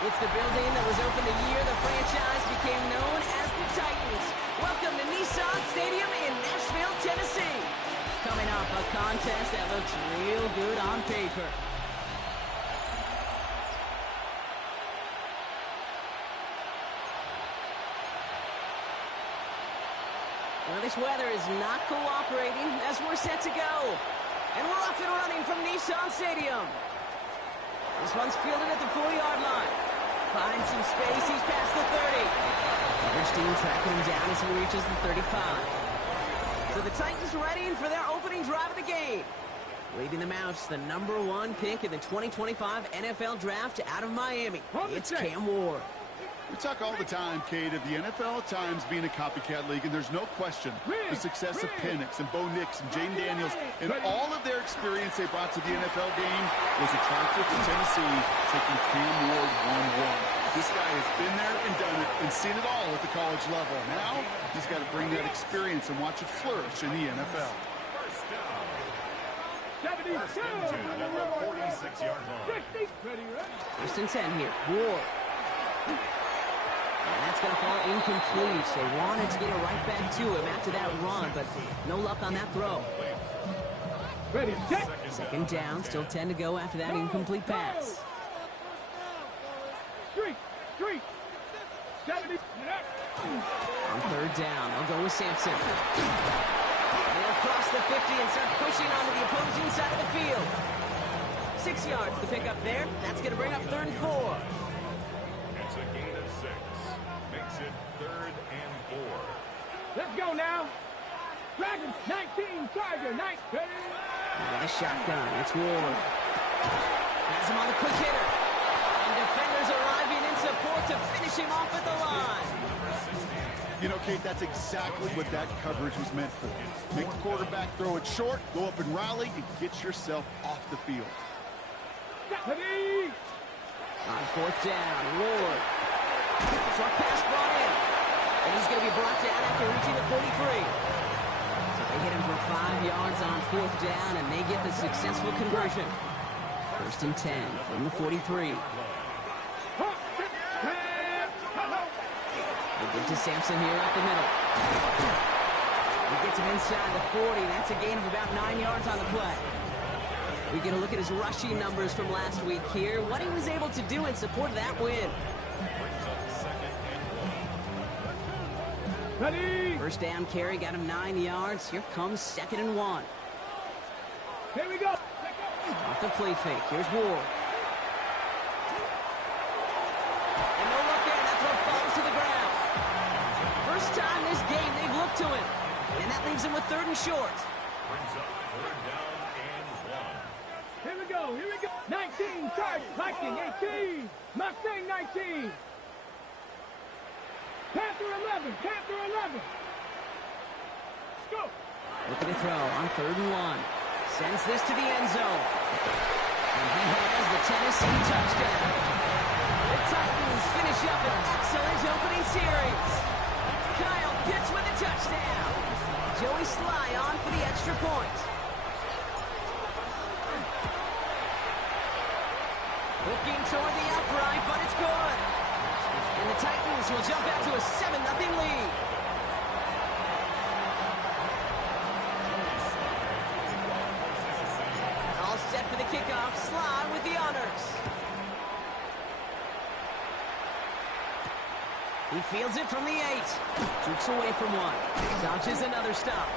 It's the building that was opened the year the franchise became known as the Titans. Welcome to Nissan Stadium in Nashville, Tennessee. Coming up, a contest that looks real good on paper. Well, this weather is not cooperating as we're set to go. And we're off and running from Nissan Stadium. This one's fielded at the 4-yard line. Finds some space, he's past the 30. Coverage team tracking him down as he reaches the 35. So the Titans ready for their opening drive of the game. Leading them out, the #1 pick in the 2025 NFL Draft out of Miami. It's Cam Ward. We talk all the time, Kate, of the NFL at times being a copycat league, and there's no question the success of Penix and Bo Nix and Jane Daniels and all of their experience they brought to the NFL game was attractive to Tennessee, taking Cam Ward 1-1. This guy has been there and done it and seen it all at the college level. Now he's got to bring that experience and watch it flourish in the NFL. First down. First into the 46-yard line. First and 10 here. Ward. And that's going to fall incomplete. They wanted to get it right back to him after that run, but no luck on that throw. Ready, set. Second down, still 10 to go after that incomplete pass. Street. 70. On third down, they'll go with Sampson. And they'll cross the 50 and start pushing onto the opposing side of the field. 6 yards to pick up there. That's going to bring up 3rd and 4. It's a gain of 6. Makes it 3rd and 4. Let's go now. Dragons 19, Tiger 19. With a shotgun, it's Ward. Has him on the quick hitter. And defenders arriving in support to finish him off at the line. You know, Kate, that's exactly what that coverage was meant for. Make the quarterback throw it short, go up and rally, and get yourself off the field. Ready. On 4th down, Ward. Short pass brought in. And he's going to be brought down after reaching the 43. So they hit him for 5 yards on 4th down, and they get the successful conversion. 1st and 10 from the 43. They give to Sampson here up the middle. He gets him inside the 40. That's a gain of about 9 yards on the play. We get a look at his rushing numbers from last week here. What he was able to do in support of that win. Ready. First down carry got him 9 yards. Here comes 2nd and 1. Here we go. Off the play fake. Here's Ward. And no look there. That throw falls to the ground. First time this game they've looked to him. And that leaves him with 3rd and short. Brings up 3rd down and 1. Here we go. 19, Charge, Viking 18, Mustang 19. Panther 11. Let's go. Looking to throw on 3rd and 1. Sends this to the end zone. And he has the Tennessee touchdown. The Titans finish up an excellent opening series. Kyle Pitts with a touchdown. Joey Sly on for the extra point. Looking toward the upright, but it's good. And the Titans will jump out to a 7-0 lead. All set for the kickoff. Sly with the honors. He fields it from the 8. Jukes away from one. Dodges another stop.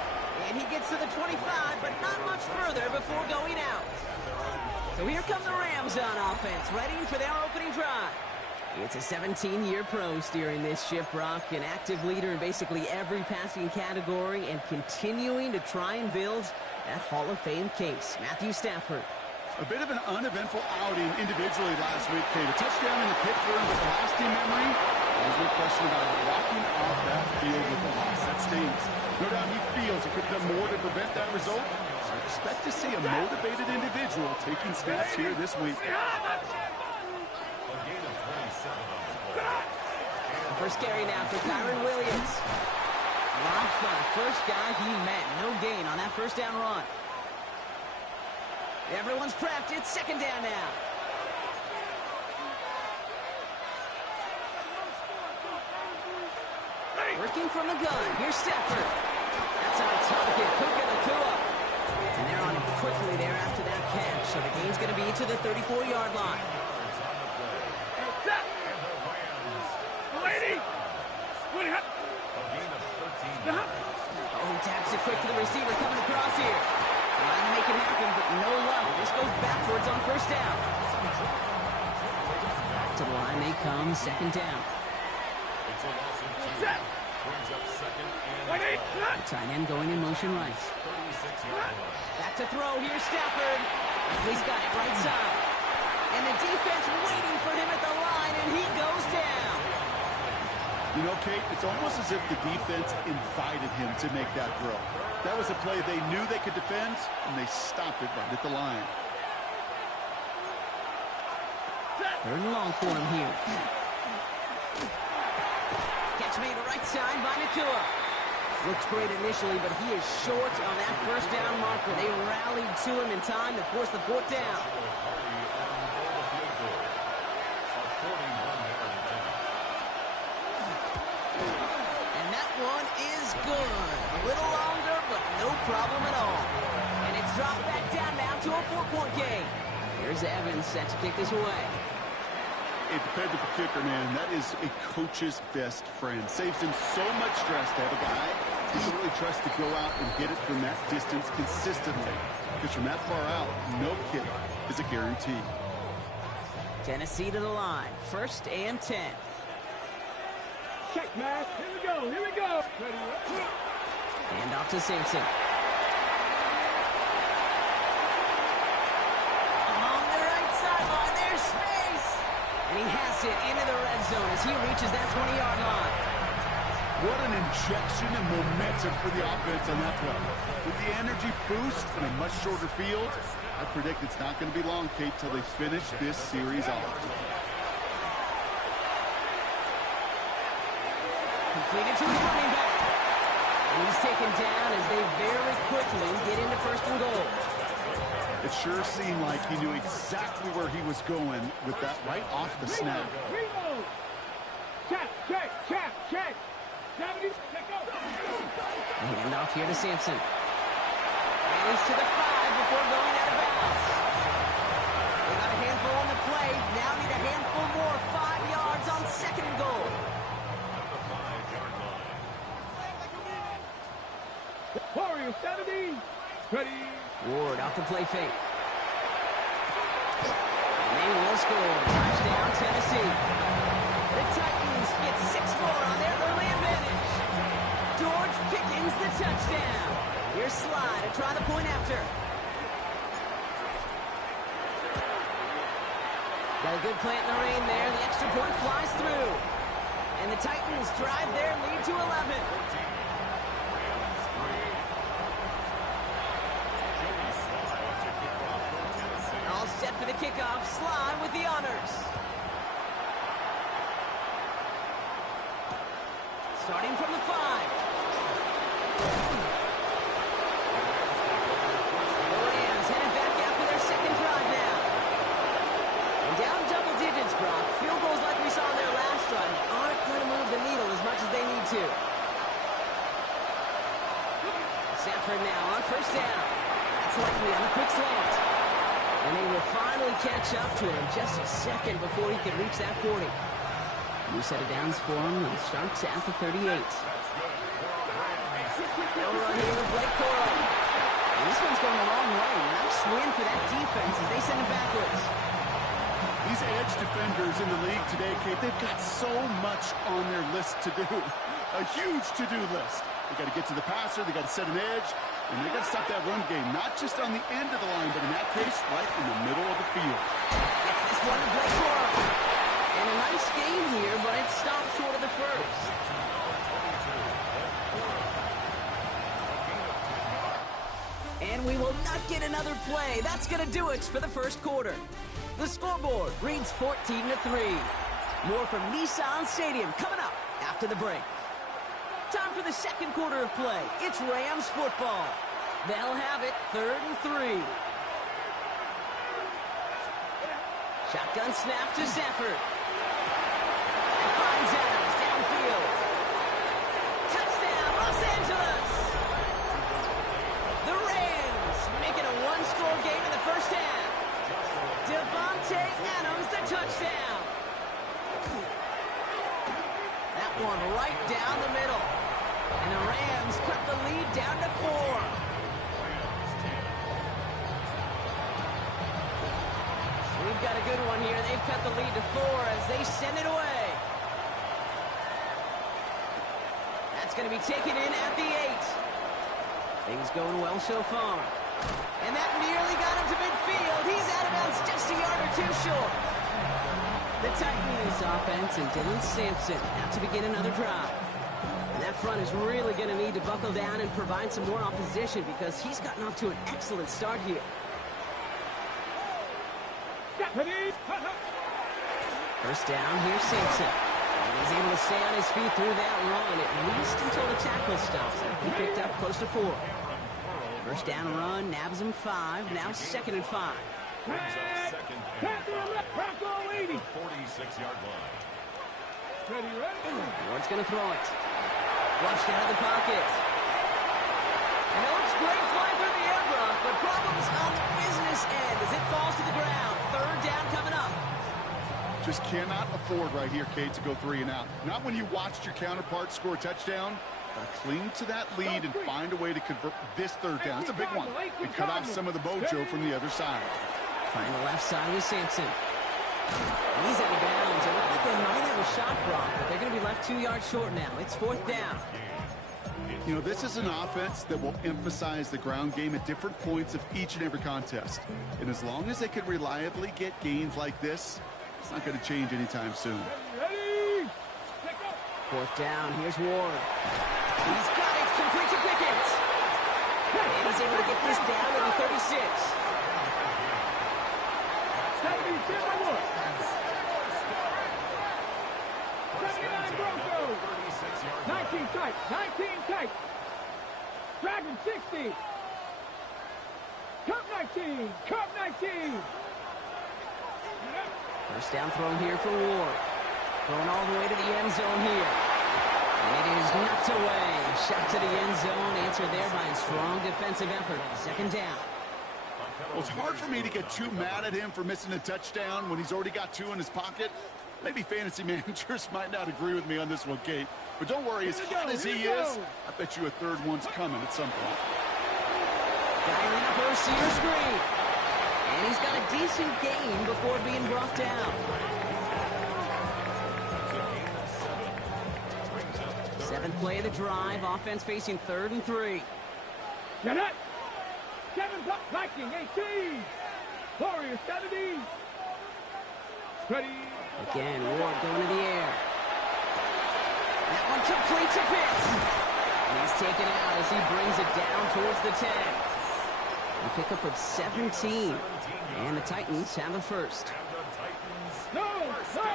And he gets to the 25, but not much further before going out. So here come the Rams on offense, ready for their opening drive. It's a 17-year pro steering this ship, Brock, an active leader in basically every passing category and continuing to try and build that Hall of Fame case. Matthew Stafford. A bit of an uneventful outing individually last week, Kate. A touchdown in the pit for him, but a lasting memory. There's no question about it. Walking off that field with the loss. That stings. No doubt he feels he could have done more to prevent that result. So expect to see a motivated individual taking snaps here this week. First carry now for Kyron Williams. Drops by the first guy he met. No gain on that first down run. Everyone's prepped. It's 2nd down now. looking from the gun. Here's Stafford. That's on target. Puka Nacua. And they're on him quickly there after that catch. So the game's going to be to the 34-yard line. Oh, he taps it quick to the receiver coming across here. Trying to make it happen, but no luck. This goes backwards on first down. Back to the line they come, second down. The tight end going in motion right. Back to throw. Here's Stafford. He's got it right side. And the defense waiting for him at the line, and he goes down. You know, Kate, it's almost as if the defense invited him to make that throw. That was a play they knew they could defend, and they stopped it right at the line. Third and long for him here. Catch made right side by Nacua. Looks great initially, but he is short on that first down marker. They rallied to him in time to force the fourth down. And that one is good. A little longer, but no problem at all. And it's dropped back down now to a 4-point game. Here's Evans set to kick this away. A dependable kicker, man. That is a coach's best friend. Saves him so much stress to have a guy who can really trust to go out and get it from that distance consistently. Because from that far out, no kick is a guarantee. Tennessee to the line. First and 10. Check, man. Here we go. Here we go. Hand off to Simpson. Along the right sideline, there's space. And he has it into the red zone as he reaches that 20-yard line. What an injection and momentum for the offense on that play. With the energy boost and a much shorter field, I predict it's not going to be long, Kate, till they finish this series off. Completed to his running back. And he's taken down as they very quickly get into first and goal. It sure seemed like he knew exactly where he was going with that right off the snap. Check, check, check, check. Hand off here to Sampson. And he's to the 5 before going out of bounds. They got a handful on the play. Now need a handful more. 5 yards on second and goal. Warriors 70. Ready. Ward off the play fake. And they will score. Touchdown, Tennessee. The Titans get 6 more on their early advantage. George Pickens the touchdown. Here's Sly to try the point after. Got a good plant in the rain there. The extra point flies through. And the Titans drive their lead to 11. All set for the kickoff. Sly with the honors. Starting from the 5. The Rams headed back out for their second drive now. And down double digits, Brock. Field goals like we saw in their last drive aren't going to move the needle as much as they need to. Sanford now on first down. That's likely on the quick slant. And they will finally catch up to him just a second before he can reach that 40. New set of downs for him and starts at the 38. They'll run here with Blake Corum. And this one's going a long way. Nice win for that defense as they send it backwards. These edge defenders in the league today, Kate, they've got so much on their list to do. A huge to-do list. They got to get to the passer, they got to set an edge, and they got to stop that run game, not just on the end of the line, but in that case, right in the middle of the field. Gets this one to Blake Corum. And a nice game here, but it stopped short of the first. And we will not get another play. That's going to do it for the first quarter. The scoreboard reads 14-3. More from Nissan Stadium coming up after the break. Time for the second quarter of play. It's Rams football. They'll have it 3rd and 3. Shotgun snap to Sanford. And finds Adams downfield. one right down the middle. And the Rams cut the lead down to 4. We've got a good one here. They've cut the lead to 4 as they send it away. That's going to be taken in at the 8. Things going well so far. And that nearly got him to midfield. He's out of bounds just a yard or 2 short. The Titans offense and Dylan Sampson out to begin another drive. And that front is really going to need to buckle down and provide some more opposition because he's gotten off to an excellent start here. First down, here's Sampson. And he's able to stay on his feet through that run, at least until the tackle stops him. He picked up close to 4. First down run, nabs him 5, now 2nd and 5. Brings up 2nd and 5. 46-yard line. Ward's going to throw it. Flushed out of the pocket. And it looks great flying through the air, Brock, but problems on the business end as it falls to the ground. 3rd down coming up. Just cannot afford right here, Kate, to go 3 and out. Not when you watched your counterpart score a touchdown. Cling to that lead and find a way to convert this 3rd down. It's a big one. And cut off some of the mojo from the other side. Trying the left side with Sampson. He's out of bounds. It looked like they might have a shot, Brock, but they're going to be left 2 yards short now. It's 4th down. You know, this is an offense that will emphasize the ground game at different points of each and every contest. And as long as they can reliably get gains like this, it's not going to change anytime soon. 4th down. Here's Ward. He's got it. Complete to Pickens. And he's able to get this down to the 36. 79 Broncos. 19 tight. 19 tight. Dragon 60. Cup 19. Cup 19. First down thrown here for Ward. Going all the way to the end zone here. And it is knocked away. Shot to the end zone. Answered there by a strong defensive effort. 2nd down. Well, it's hard for me to get too mad at him for missing a touchdown when he's already got 2 in his pocket. Maybe fantasy managers might not agree with me on this one, Kate. But don't worry, as hot as he is, I bet you a 3rd one's coming at some point. Dialing up a receiver screen. And he's got a decent gain before being brought down. 7th play of the drive. Offense facing 3rd and 3. Get it. 7 Viking 18. Warrior 70. Ready. Again, Ward going to the air. That one complete to Pitts. And he's taken out as he brings it down towards the 10. A pickup of 17. And the Titans have the first. No, no.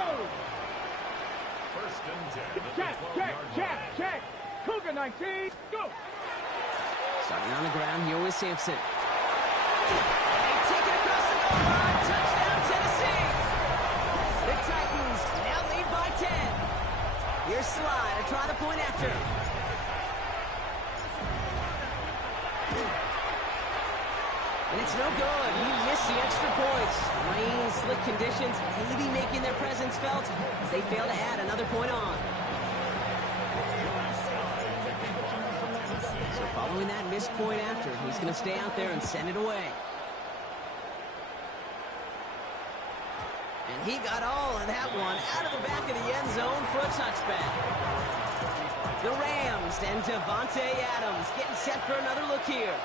Check. Cougar 19, go. Starting on the ground here with Sampson. And take it across the goal line. Touchdown, Tennessee. The Titans now lead by 10. Here's Sly to try the point after. And it's no good. He missed the extra points. Rain, slick conditions, maybe making their presence felt as they fail to add another point on. So following that missed point after, he's going to stay out there and send it away. And he got all of that one out of the back of the end zone for a touchback. The Rams and Devontae Adams getting set for another look here.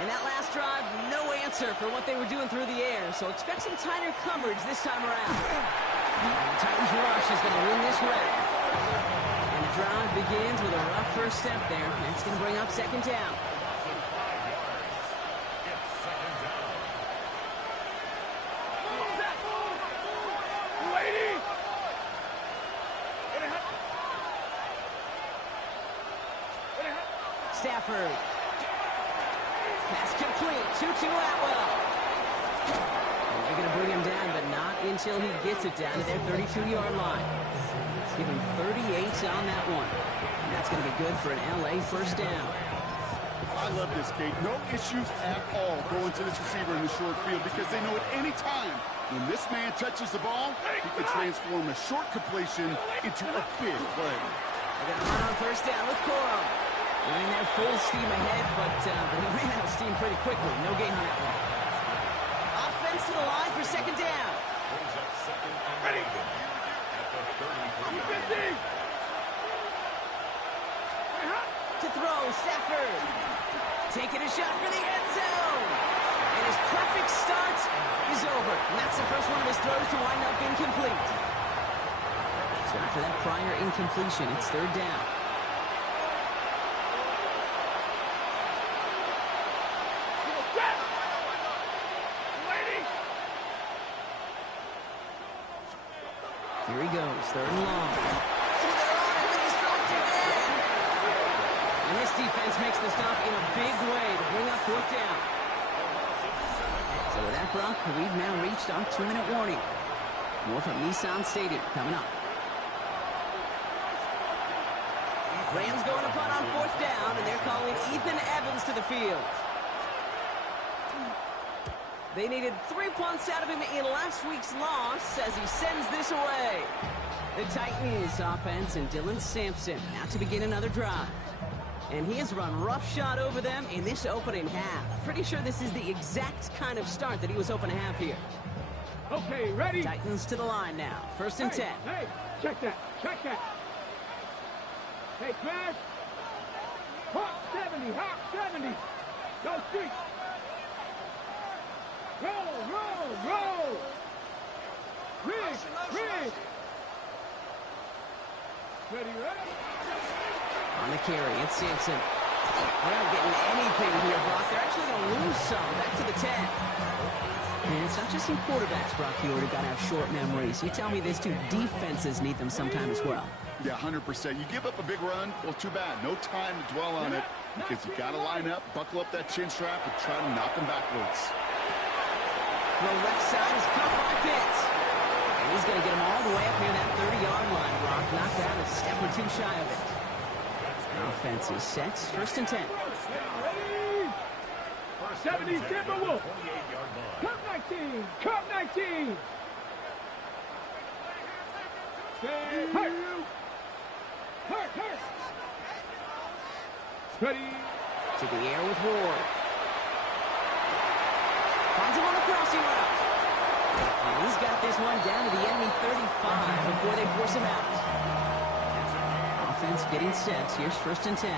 And that last drive, no answer for what they were doing through the air, so expect some tighter coverage this time around. And the Titans rush is going to win this round. And the drive begins with a rough first step there. That's going to bring up 2nd down. Stafford. Pass complete. 2-2 Atwell. And they're going to bring him down, but not until he gets it down to their 32-yard line. Give him 38 on that one. And that's going to be good for an LA first down. I love this, Kate. No issues at all going to this receiver in the short field because they know at any time when this man touches the ball, he can transform a short completion into a big play. They're going to run on first down with Corum. Running there full steam ahead, but he ran out of steam pretty quickly. No gain on that one. Offense to the line for second down. Ready. At the 33. To throw, Stafford. Taking a shot for the end zone. And his perfect start is over. And that's the first one of his throws to wind up incomplete. So after that prior incompletion, it's third down. Here he goes, third and long. And this defense makes the stop in a big way to bring up fourth down. So with that, Brock, we've now reached our 2-minute warning. More from Nissan Stadium coming up. Rams going to punt on fourth down, and they're calling Ethan Evans to the field. They needed 3 punts out of him in last week's loss as he sends this away. The Titans offense and Dylan Sampson out to begin another drive. And he has run roughshod over them in this opening half. Pretty sure this is the exact kind of start that he was hoping to have here. Okay, ready? Titans to the line now. First and 10. Hey, check that. Check that. Hey, Crash. Hawk 70. Hawk 70. Go street. Roll. Rig. Ready. On the carry, it's Sampson. They're not getting anything here, Brock. They're actually going to lose some. Back to the 10. And it's not just some quarterbacks, Brock. You already got to have short memories. You tell me these two defenses need them sometime as well. Yeah, 100%. You give up a big run, well, too bad. No time to dwell on it because you got to line up, buckle up that chin strap, and try to knock them backwards. The left side is caught by Pitts. And he's going to get him all the way up near that 30-yard line, Brock. Knocked out a step or two shy of it. Offense is set. First and 10. 70 Timberwolves. Cup 19. Cup 19. Hurt. Ready. To the air with Ward. Finds him on the crossing route. And he's got this one down to the enemy 35 before they force him out. Offense getting set. Here's first and 10.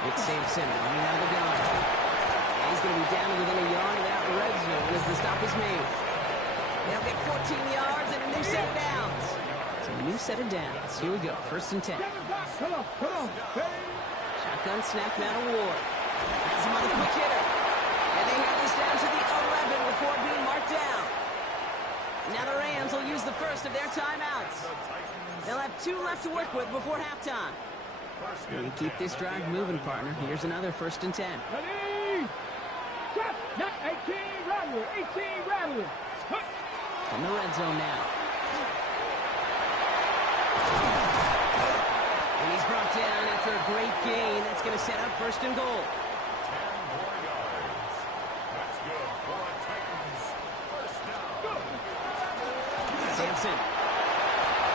It's Sampson running out of the gun. And he's going to be down within a yard of that red zone as the stop is made. They'll get 14 yards and a new set of downs. So a new set of downs. Here we go. First and 10. Come on. Shotgun snap now to Ward. Has him on the quick hitter. And they have this down to the 11 before being marked down. Now the Rams will use the first of their timeouts. They'll have 2 left to work with before halftime. We keep this drive moving, partner. Here's another first and 10. Ready. Shot. 18 Rattler. From the red zone now. And he's brought down after a great gain. That's going to set up first and goal. 10 more yards. That's good for a Titans first down. Sampson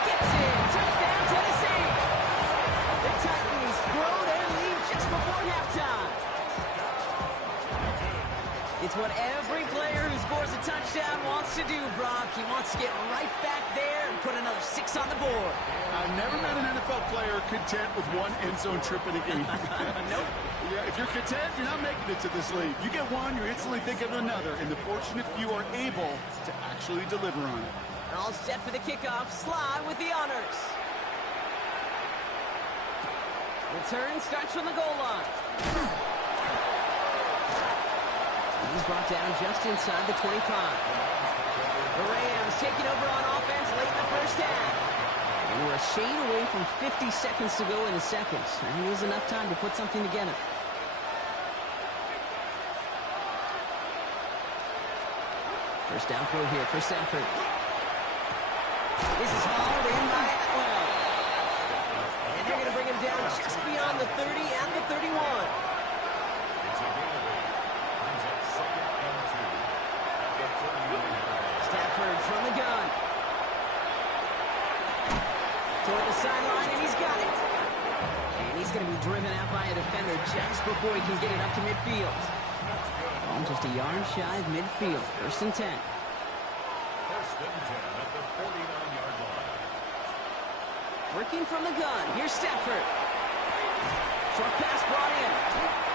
gets in. Touchdown, Tennessee. The Titans grow their lead just before halftime. It's what every player who scores a touchdown wants to do, Brock. He wants to get right back there and put another 6 on the board. I've never met an NFL player content with one end zone trip in a game. Nope. Yeah, if you're content, you're not making it to this league. You get one, you're instantly thinking of another, and the fortunate few are able to actually deliver on it. All set for the kickoff. Sly with the honors. Return starts from the goal line. He's brought down just inside the 25. The Rams taking over on offense late in the first half. And we're a shade away from 50 seconds to go in the second. And it is enough time to put something together. First down throw here for Stafford. This is hauled in by Atwell. And they're going to bring him down just beyond the 30 and the 31. It's a gain of 8. Brings up 2nd and 2. At the 31. Stafford from the gun. Toward the sideline, and he's got it. And he's going to be driven out by a defender just before he can get it up to midfield. Ball just a yard shy of midfield. 1st and 10. 1st and 10 at the 49-yard line. Working from the gun. Here's Stafford. Short pass brought in.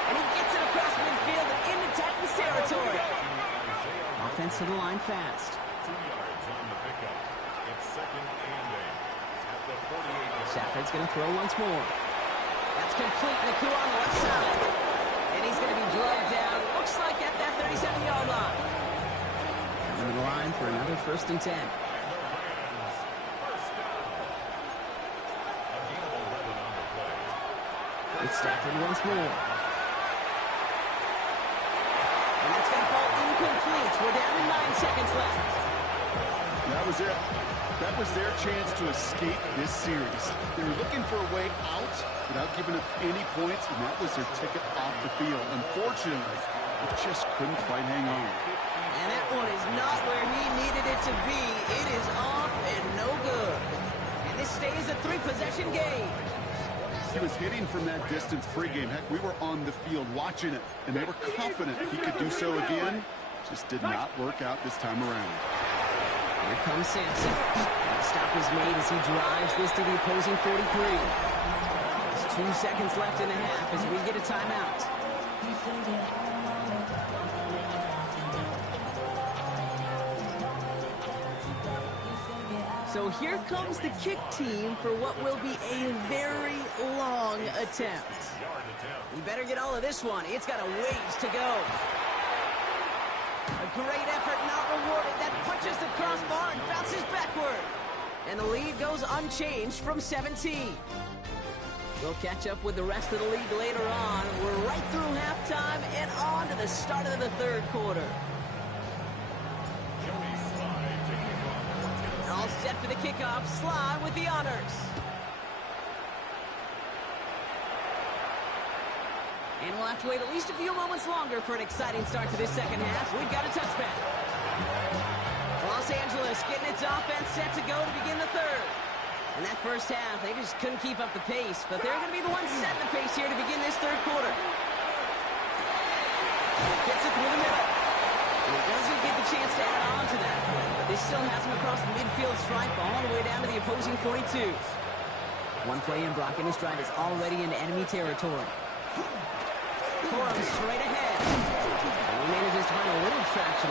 And he gets it across midfield and into Titans territory. Offense to the line fast. 2 yards on the pickup. It's 2nd and 8. At the 48. Stafford's going to throw once more. That's complete. Naku on the left side. And he's going to be drugged down. Looks like at that 37-yard line. Coming to the line for another 1st and 10. It's Stafford once more. And that's going to fall incomplete. We're down to 9 seconds left. That was it. That was their chance to escape this series. They were looking for a way out without giving up any points, and that was their ticket off the field. Unfortunately, they just couldn't quite hang on. And that one is not where he needed it to be. It is off and no good. And this stays a 3-possession game. He was hitting from that distance pregame. Heck, we were on the field watching it, and they were confident he could do so again. Just did not work out this time around. Here comes Sampson. And the stop is made as he drives this to the opposing 43. Just 2 seconds left in the half as we get a timeout. So here comes the kick team for what will be a very long attempt. You better get all of this one. It's got a ways to go. A great effort not rewarded. That punches the crossbar and bounces backward. And the lead goes unchanged from 17. We'll catch up with the rest of the league later on. We're right through halftime and on to the start of the 3rd quarter. All set for the kickoff. Sly with the honors. And we'll have to wait at least a few moments longer for an exciting start to this 2nd half. We've got a touchback. Los Angeles getting its offense set to go to begin the 3rd. In that 1st half, they just couldn't keep up the pace, but they're going to be the ones setting the pace here to begin this 3rd quarter. Gets it through the middle. And he doesn't get the chance to add on to that play, but they still has him across the midfield stripe all the way down to the opposing 42. One play in, Brock, and his drive is already into enemy territory. Corum straight ahead. And he manages to find a little traction.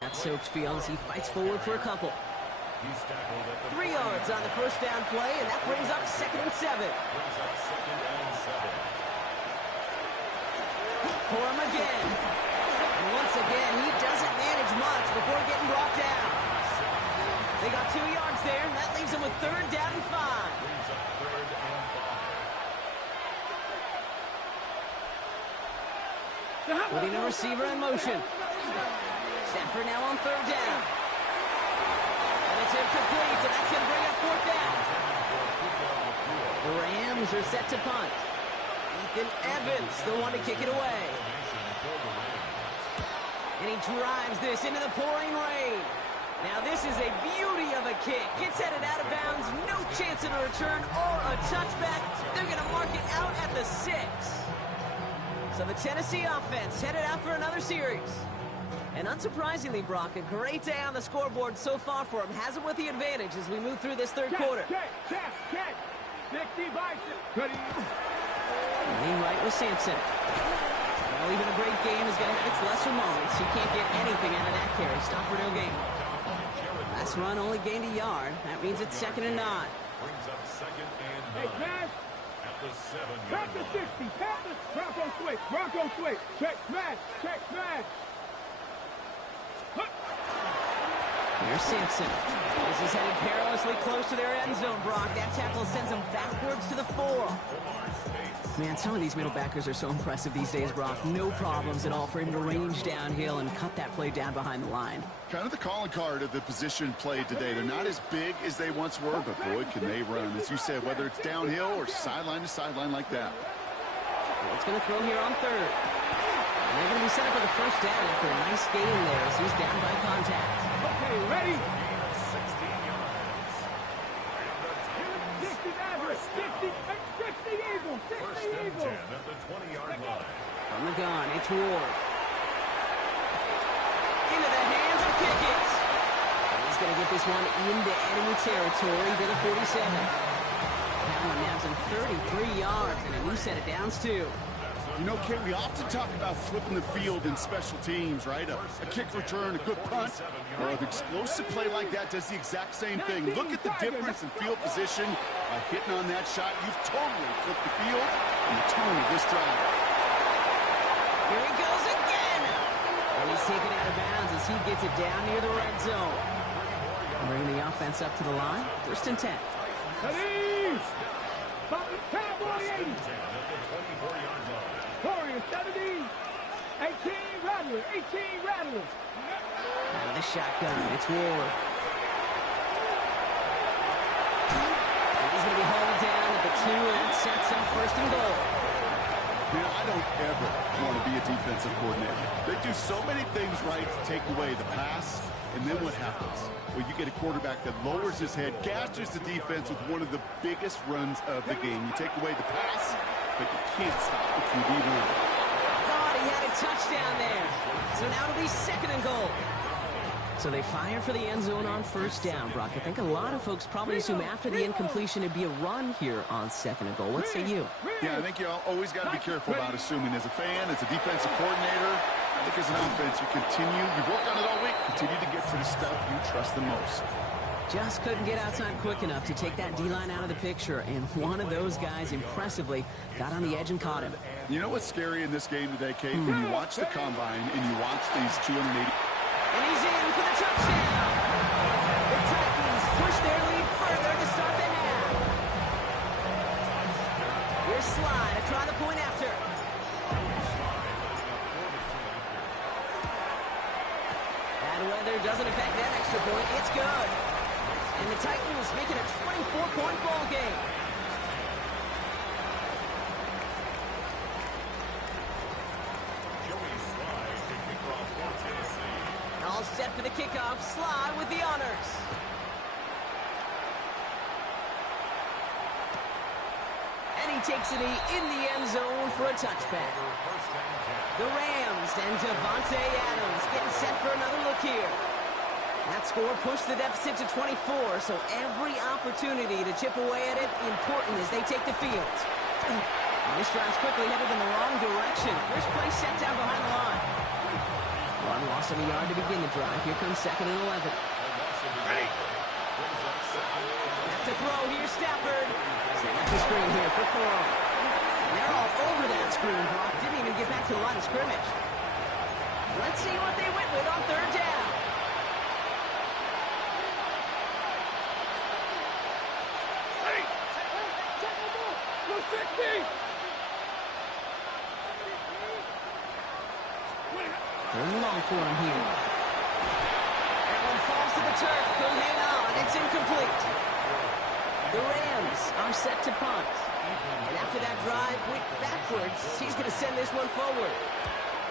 That soaks field as he fights forward for a couple. 3 yards on the 1st down play, and that brings up 2nd and 7. Corum again. And once again, he doesn't manage much before getting brought down. They got 2 yards there, and that leaves them with 3rd down and 5. Putting the receiver in motion. Stafford now on 3rd down. And it's incomplete, and that's going to bring up 4th down. The Rams are set to punt. Ethan Evans, the one to kick it away. And he drives this into the pouring rain. Now this is a beauty of a kick. Gets headed out of bounds, no chance of a return or a touchback. They're going to mark it out at the 6. So the Tennessee offense headed out for another series. And unsurprisingly, Brock, a great day on the scoreboard so far for him. Has him with the advantage as we move through this 3rd quarter. Running right with Sampson. Well, even a great game is going to have its lesser moments. He can't get anything out of that carry. Stop for no gain. Last run only gained a yard. That means it's 2nd and 9. Brings up 2nd and 9. At the 7-yard Back to 60. Bronco switch. Bronco switch. Check smash. Check smash. Here's Sampson. This is headed perilously close to their end zone, Brock. That tackle sends them backwards to the 4. Man, some of these middle backers are so impressive these days, Brock. No problems at all for him to range downhill and cut that play down behind the line. Kind of the calling card of the position played today. They're not as big as they once were, but boy, can they run. As you said, whether it's downhill or sideline to sideline like that. It's going to throw here on 3rd. And they're going to be set up with a first down after a nice gain there as he's down by contact. Okay, ready? 16 yards. 60 average. 60 Eagles. 60 First and 10 Eagles. at the 20-yard line. From the gun, it's Ward. Into the hands of Pickett. And he's going to get this one into enemy territory to the 47. That one nabs him 33 yards and a new set of downs, too. You know, Kate, we often talk about flipping the field in special teams, right? A kick return, a good punt, or an explosive play like that does the exact same thing. Look at the difference in field position. By hitting on that shot, you've totally flipped the field and the tone of this drive. Here he goes again. And he's taken out of bounds as he gets it down near the red zone. Bringing the offense up to the line. 1st and 10. Ready? Cowboy 80. Warriors 70. 18 Rattler. 18 Rattler. Out of the shotgun, it's Ward. And he's going to be hauled down at the 2, and that sets up 1st and goal. Man, I don't ever want to be a defensive coordinator. They do so many things right to take away the pass, and then what happens? Well, you get a quarterback that lowers his head, gashes the defense with one of the biggest runs of the game. You take away the pass, but you can't stop the QB run. Thought he had a touchdown there. So now it'll be 2nd and goal. So they fire for the end zone on 1st down, Brock. I think a lot of folks probably assume after the incompletion it'd be a run here on 2nd and goal. What say you? Yeah, I think you always got to be careful about assuming as a fan, as a defensive coordinator. I think as an offense, you've worked on it all week, continue to get to the stuff you trust the most. Just couldn't get outside quick enough to take that D-line out of the picture, and one of those guys impressively got on the edge and caught him. You know what's scary in this game today, Kate? When you watch the combine and you watch these 280... And he's in for the touchdown! The Titans push their lead further to start the half. Here's Sly to try the point after. Bad weather doesn't affect that extra point. It's good. And the Titans making a 24-point ball game. All set for the kickoff. Sly with the honors. And he takes it in the end zone for a touchback. The Rams and Devontae Adams getting set for another look here. That score pushed the deficit to 24, so every opportunity to chip away at it important as they take the field. This drive's quickly headed in the wrong direction. First play set down behind the line. One loss of a yard to begin the drive. Here comes 2nd and 11. Ready. Back to throw. Here's Stafford. Setting up the screen here for Coral. And they're all over that screen. Brock didn't even get back to the line of scrimmage. Let's see what they went with on 3rd down. Hey! Check the ball! Go 60! Third and long for him here. That one falls to the turf. Could hang on. It's incomplete. The Rams are set to punt. And after that drive went backwards, he's going to send this one forward.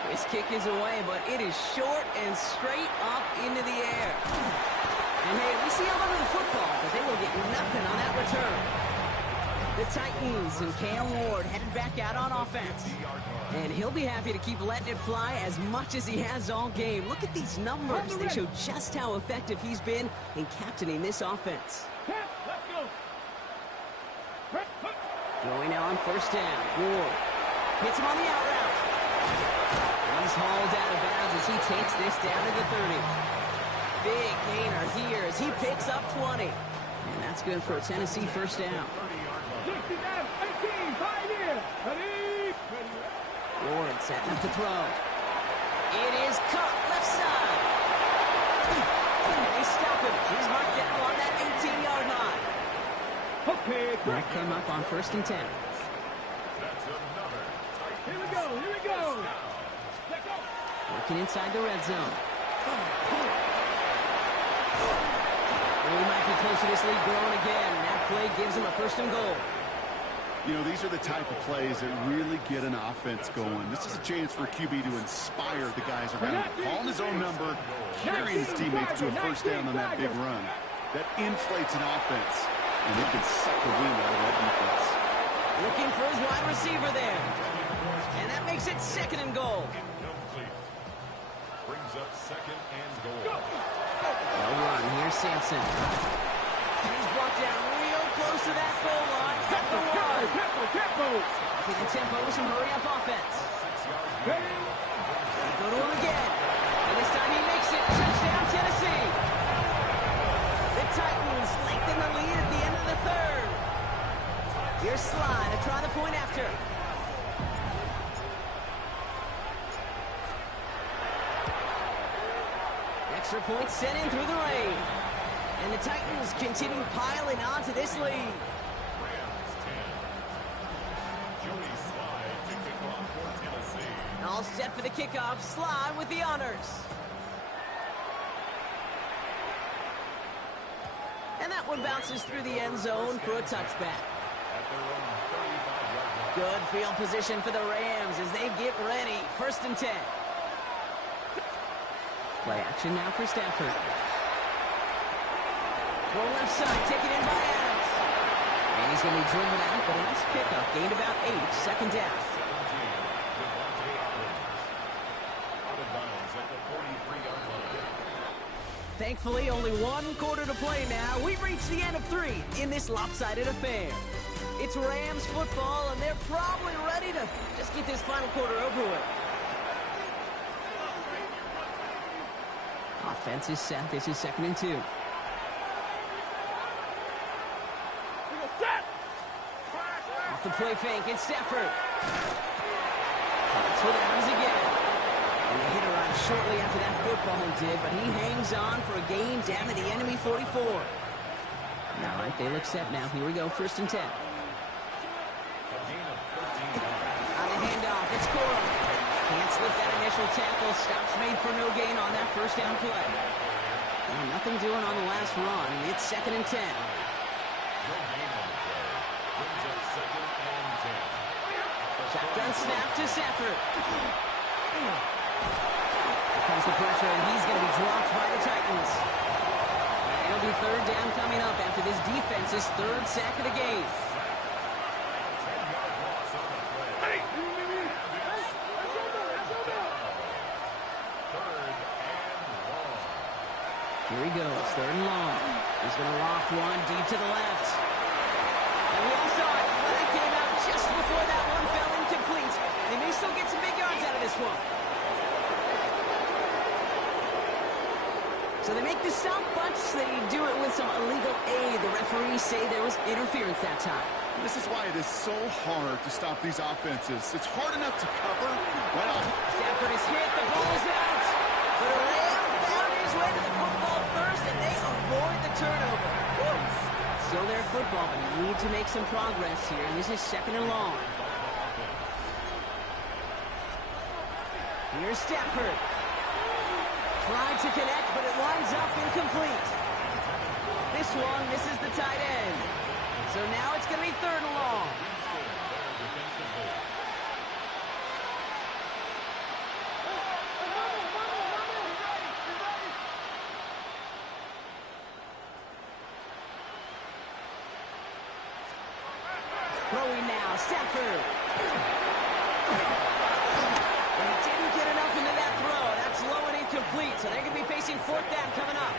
This kick is away, but it is short and straight up into the air. And hey, we see a lot of the football, but they will get nothing on that return. The Titans and Cam Ward headed back out on offense. And he'll be happy to keep letting it fly as much as he has all game. Look at these numbers. They show just how effective he's been in captaining this offense. Let's go. Throwing now on 1st down. Ward hits him on the out route. And he's hauled out of bounds as he takes this down to the 30. Big gainer here as he picks up 20. And that's good for a Tennessee 1st down. 60 down, 18, 5 in. Ready? Ward setting up to throw. It is caught left side. And they stop him. He's marked down on that 18-yard line. Okay, That come up on 1st and 10. That's another. here we go, here we go. Let's go. Working inside the red zone. We might be close to this lead growing again. That play gives him a 1st and goal. You know, these are the type of plays that really get an offense going. This is a chance for QB to inspire the guys around him. Calling his own number, carrying his teammates to a 1st down on that big run. That inflates an offense, and it can suck the wind out of that defense. Looking for his wide receiver there. And that makes it 2nd and goal. Complete. Brings up 2nd and goal. No run. Here's Sampson. He's brought down real close to that goal line. Cut the one. Tempo. Taking the tempo with some hurry-up offense. 6 yards. They go to him again. And this time he makes it. Touchdown, Tennessee. The Titans lengthen the lead at the end of the 3rd. Here's Sly to try the point after. Extra point sent in through the rain. And the Titans continue piling on to this lead. Rams 10. Joey Slide to kick off for Tennessee. All set for the kickoff. Sly with the honors. And that one bounces through the end zone for a touchback. At their own 35-yard line. Good field position for the Rams as they get ready. 1st and 10. Play action now for Stafford. Roll left side, taken in by Adams. And he's going to be driven out, but a nice pickup. Gained about 8, 2nd down. 17. Devontae Adams. Out of bounds at the 43-yard line. Thankfully, only 1 quarter to play now. We've reached the end of 3 in this lopsided affair. It's Rams football, and they're probably ready to just get this final quarter over with. Offense is set. This is 2nd and 2. Off the play fake, it's Stafford. That's with Adams again. And the hit arrived shortly after that football did, but he hangs on for a gain down to the enemy 44. All right, they look set now. Here we go, 1st and 10. A gain of 13 yards. On the handoff, it's Cora. Can't slip that initial tackle. Stops made for no gain on that 1st down play. And nothing doing on the last run. It's 2nd and 10. No gain on the play. Brings up 2nd and 10. Shotgun snap to Stafford. Here comes the pressure, and he's going to be dropped by the Titans. And it'll be 3rd down coming up after this defense's 3rd sack of the game. 10-yard loss on the play. Third and long. Here he goes, 3rd and long. He's going to loft one deep to the left. And we all saw it. Flag came out just before that one fell incomplete. They may still get some big yards out of this one. So they make the stop, but they do it with some illegal aid. The referees say there was interference that time. This is why it is so hard to stop these offenses. It's hard enough to cover. Well, Stafford is hit. The ball is out. The Ram found his way to the football first, and they avoid the turnover. Woo. Still their football, but they need to make some progress here. And this is 2nd and long. Here's Stafford. Tried to connect, but it lines up incomplete. This one misses the tight end. So now it's going to be 3rd and long. Throwing now, Stafford. And he didn't get enough into that throw. That's low and incomplete, so they're going to be facing 4th down coming up.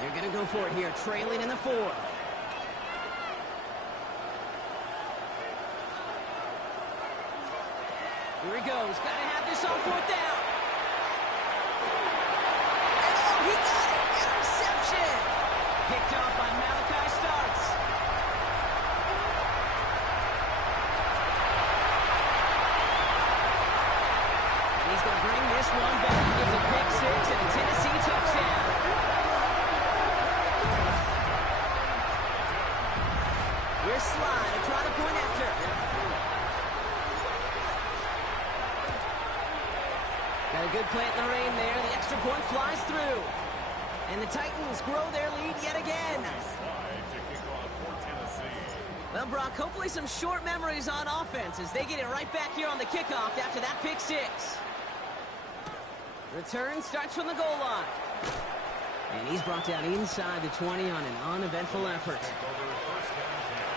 They're going to go for it here, trailing in the 4th. Here he goes. Got to have this on 4th down. And oh, he got it. Interception. Picked off by Malachi Starks. And he's going to bring this one back. It's a pick 6 and a Tennessee touchdown. A good plant in the rain there. The extra point flies through. And the Titans grow their lead yet again. Well, Brock, hopefully some short memories on offense as they get it right back here on the kickoff after that pick six. Return starts from the goal line. And he's brought down inside the 20 on an uneventful effort.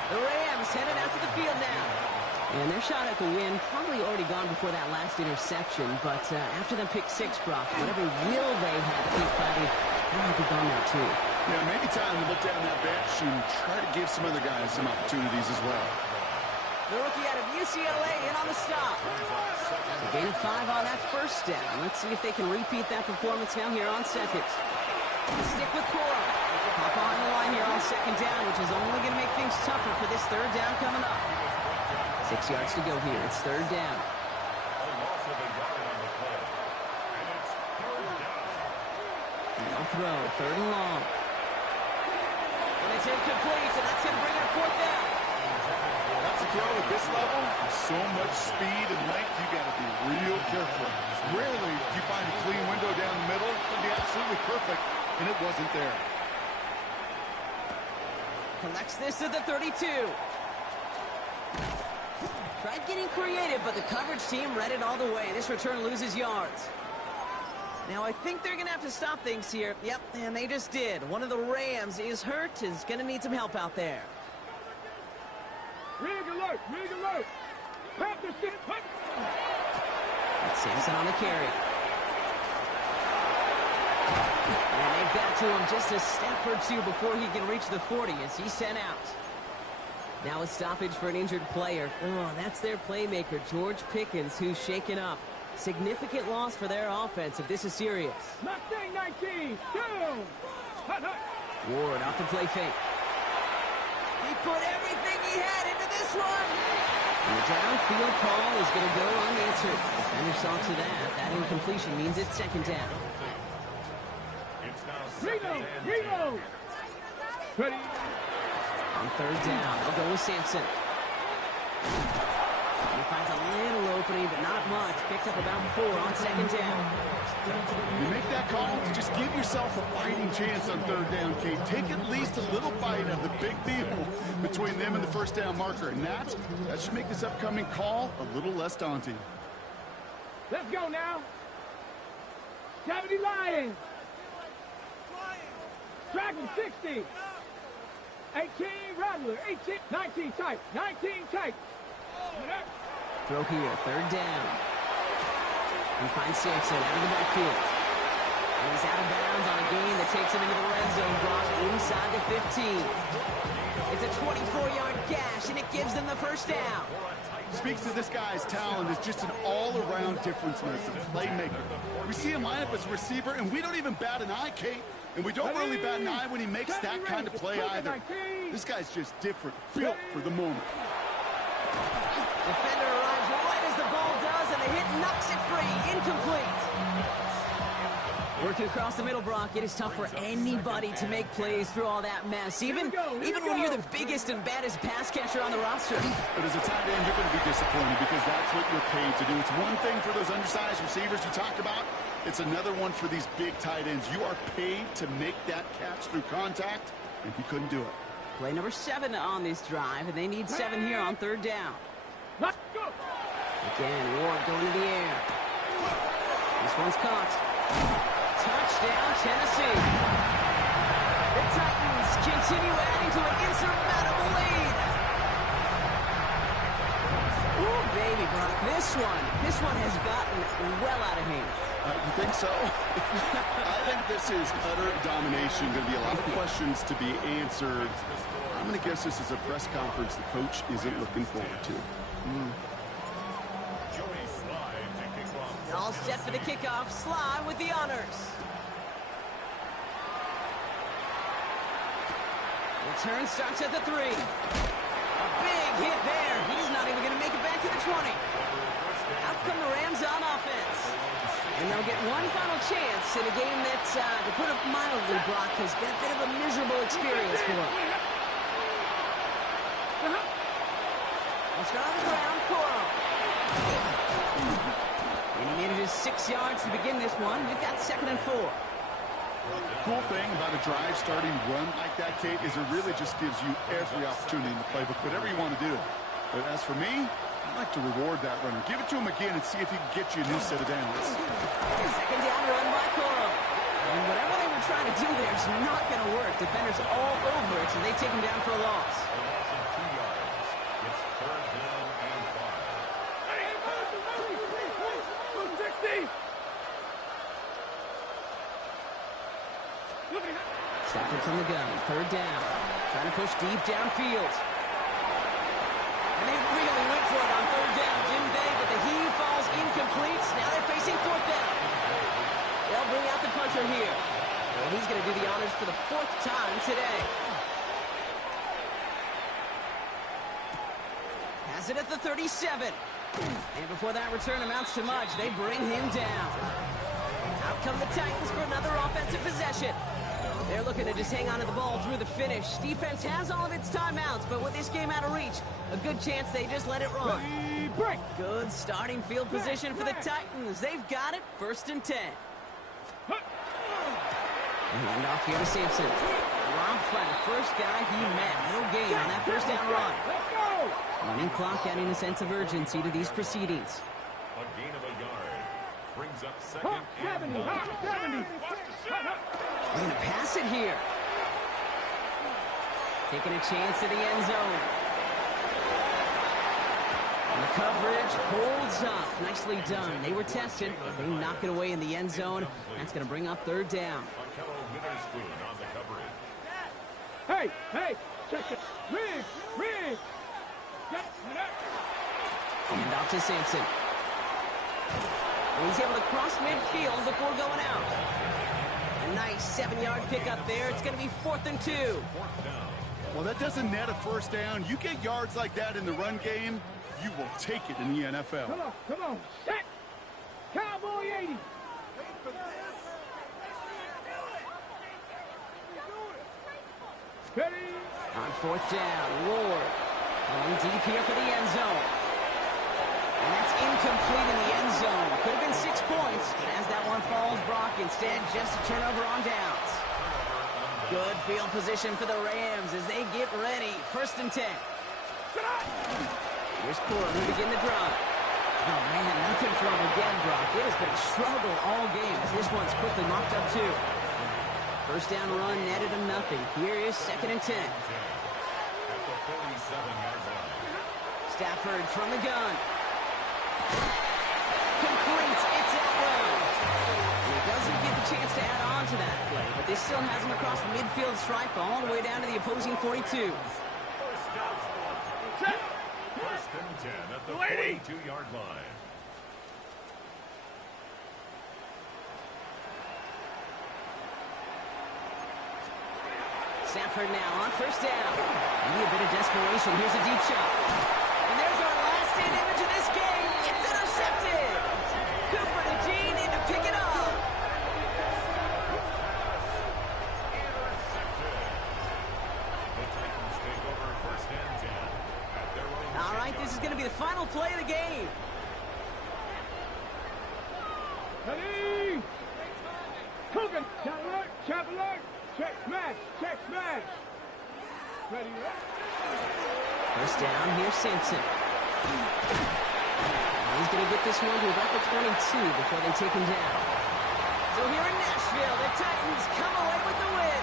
The Rams headed out to the field now. And their shot at the win probably already gone before that last interception. But after the pick six, Brock, whatever will they had to keep fighting, they might be gone now too. Yeah, maybe time to look down that bench and try to give some other guys some opportunities as well. The rookie out of UCLA in on the stop. A gain of 5 on that first down. Let's see if they can repeat that performance now here on second. Stick with Cora. Hop behind the line here on second down, which is only going to make things tougher for this third down coming up. 6 yards to go here. It's third down. No throw. Third and long. And it's incomplete, and that's going to bring up fourth down. That's a throw at this level. With so much speed and length, you got to be real careful. Rarely do you find a clean window down the middle. It'd be absolutely perfect, and it wasn't there. Collects this at the 32. Tried getting creative, but the coverage team read it all the way. This return loses yards. Now, I think they're going to have to stop things here. Yep, and they just did. One of the Rams is hurt, is going to need some help out there. Rig alert, rig alert. Have the shit. That's Sampson on the carry. And they've got to him just a step or two before he can reach the 40 as he's sent out. Now a stoppage for an injured player. Oh, that's their playmaker, George Pickens, who's shaken up. Significant loss for their offense if this is serious. Mustang 19, down. Hut, hut. Ward off the play fake. He put everything he had into this one. And the downfield call is going to go unanswered. Defender saw to that. That incompletion means it's second down. Reload. Ready. On third down, they'll go with Sampson. He finds a little opening, but not much. Picked up about 4 on second down. You make that call to just give yourself a fighting chance on third down, Kate. Take at least a little bite out of the big deal between them and the first down marker. And that should make this upcoming call a little less daunting. Let's go now. 70 Lions. Dragon 60. 18 Rattler. 18. 19 tight. 19 tight. Throw here, third down. He finds Sampson out of the backfield. And he's out of bounds on a gain that takes him into the red zone, brought inside the 15. It's a 24-yard gash, and it gives them the first down. Speaks to this guy's talent as just an all-around difference maker, playmaker. We see him line up as a receiver, and we don't even bat an eye, Kate. And we don't really bat an eye when he makes that kind of play either. This guy's just different, built for the moment. Defender arrives right as the ball does, and the hit knocks it free. Incomplete. Working across the middle, Brock, it is tough for anybody to make plays through all that mess, even when you're the biggest and baddest pass catcher on the roster. But as a tight end, you're going to be disappointed because that's what you're paid to do. It's one thing for those undersized receivers you talked about. It's another one for these big tight ends. You are paid to make that catch through contact, and he couldn't do it. Play number 7 on this drive, and they need 7 here on third down. Let's go. Again, Ward going to the air. This one's caught. Touchdown, Tennessee. The Titans continue adding to an insurmountable lead. Ooh, baby, Brock, this one has gotten well out of hand. You think so? I think this is utter domination. Going to be a lot of questions to be answered. I'm going to guess this is a press conference the coach isn't looking forward to. All set for the kickoff. Sly with the honors. Return starts at the 3. A big hit there. He's not even going to make it back to the 20. Out come the Rams on offense. And they'll get one final chance in a game that, to put it mildly, Brock, has been a bit of a miserable experience for him. We'll start on the ground, Coro. And he manages 6 6 yards to begin this one. We've got 2nd and 4. Cool thing about a drive starting run like that, Kate, is it really just gives you every opportunity in the playbook, whatever you want to do. But as for me, I'd like to reward that runner. Give it to him again and see if he can get you a new set of downs. 2nd down run by Coral. And whatever they were trying to do there is not going to work. Defenders all over it, so they take him down for a loss. A loss of 2 yards. It's 3rd down and 5. 60. Stafford from the gun, 3rd down. Trying to push deep downfield. And they really went for it on 3rd down, didn't they? But the heave falls incomplete. Now they're facing 4th down. They'll bring out the punter here. And he's going to do the honors for the 4th time today. Has it at the 37. And before that return amounts to much, they bring him down. Out come the Titans for another offensive possession. They're looking to just hang on to the ball through the finish. Defense has all of its timeouts, but with this game out of reach, a good chance they just let it run. Good starting field position for the Titans. They've got it, 1st and 10. Hand off here to Sampson. Dropped by the first guy he met. No gain on that 1st down run. Running clock adding a sense of urgency to these proceedings. A gain of a yard. Brings up 2nd and 9. We're going to pass it here. Taking a chance to the end zone. And the coverage holds up. Nicely done. They were tested, but they knock it away in the end zone. That's going to bring up 3rd down. Witherspoon on the coverage. Hey, check it. Rig. Hand off to Sampson. And he's able to cross midfield before going out. A nice 7-yard pickup there. It's going to be 4th and 2. Well, that doesn't net a 1st down. You get yards like that in the run game, you will take it in the NFL. Come on. Set. Cowboy 80. Ready. On 4th down, Ward. Going deep here for the end zone. And that's incomplete in the end zone. Could have been 6 points, but as that one falls, Brock instead just a turnover on downs. Good field position for the Rams as they get ready. 1st and 10. Here's Coral to begin the drive. Oh, man, nothing for him again, Brock. It has been a struggle all game as this one's quickly mopped up, too. 1st down run netted him nothing. Here is 2nd and 10. At the 47-yard line. Stafford from the gun. Completes. It's out well. And he doesn't get the chance to add on to that play, but this still has him across the midfield stripe all the way down to the opposing 42. 1st and 10 at the 42-yard line. Stafford now on 1st down. Maybe a bit of desperation. Here's a deep shot. And there's our last hit image of this game. It's intercepted. Cooper to Gene in to pick it up. Intercepted. The Titans take over 1st and 10 at their own. All right, this is going to be the final play of the game. Ready. Coogan. Chop alert. Check smash. Ready. 1st down, here's Sampson. He's going to get this one to about the 22 before they take him down. So here in Nashville, the Titans come away with the win.